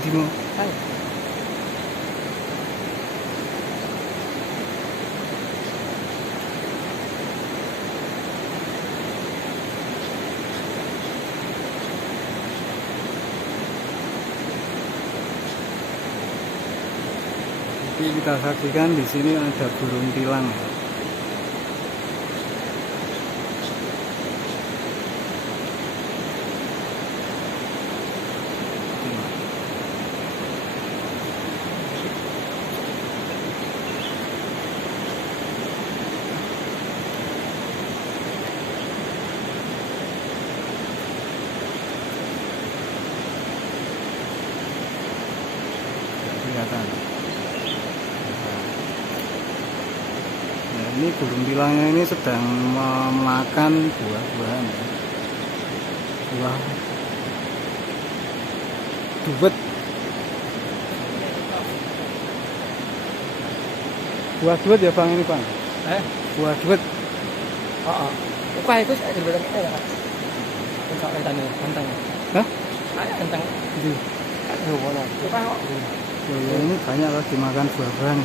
Dimo. Hai. Jadi kita saksikan di sini ada burung tilang. Kelihatan. Nah, ini burung tilangnya ini sedang memakan buah-buahan, ya. Buah duet. Buah duet ya Bang ini Bang? Buah duet. Oo. Ukay ko sa berbeda kita lah. Untuk kentang kentang. Hah? Ada kentang. Ini, Aduh, mana? Ukay kok. ya, ini banyak lagi makan buah-buahan.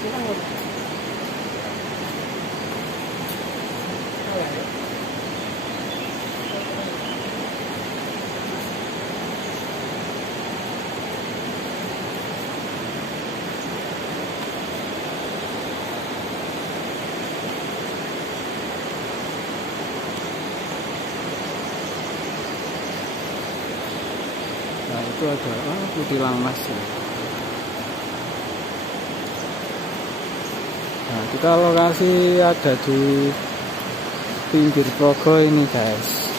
Silang mo. Nah itu ada kutilang mas, ya. Nah kita lokasi ada di pinggir Progo ini guys.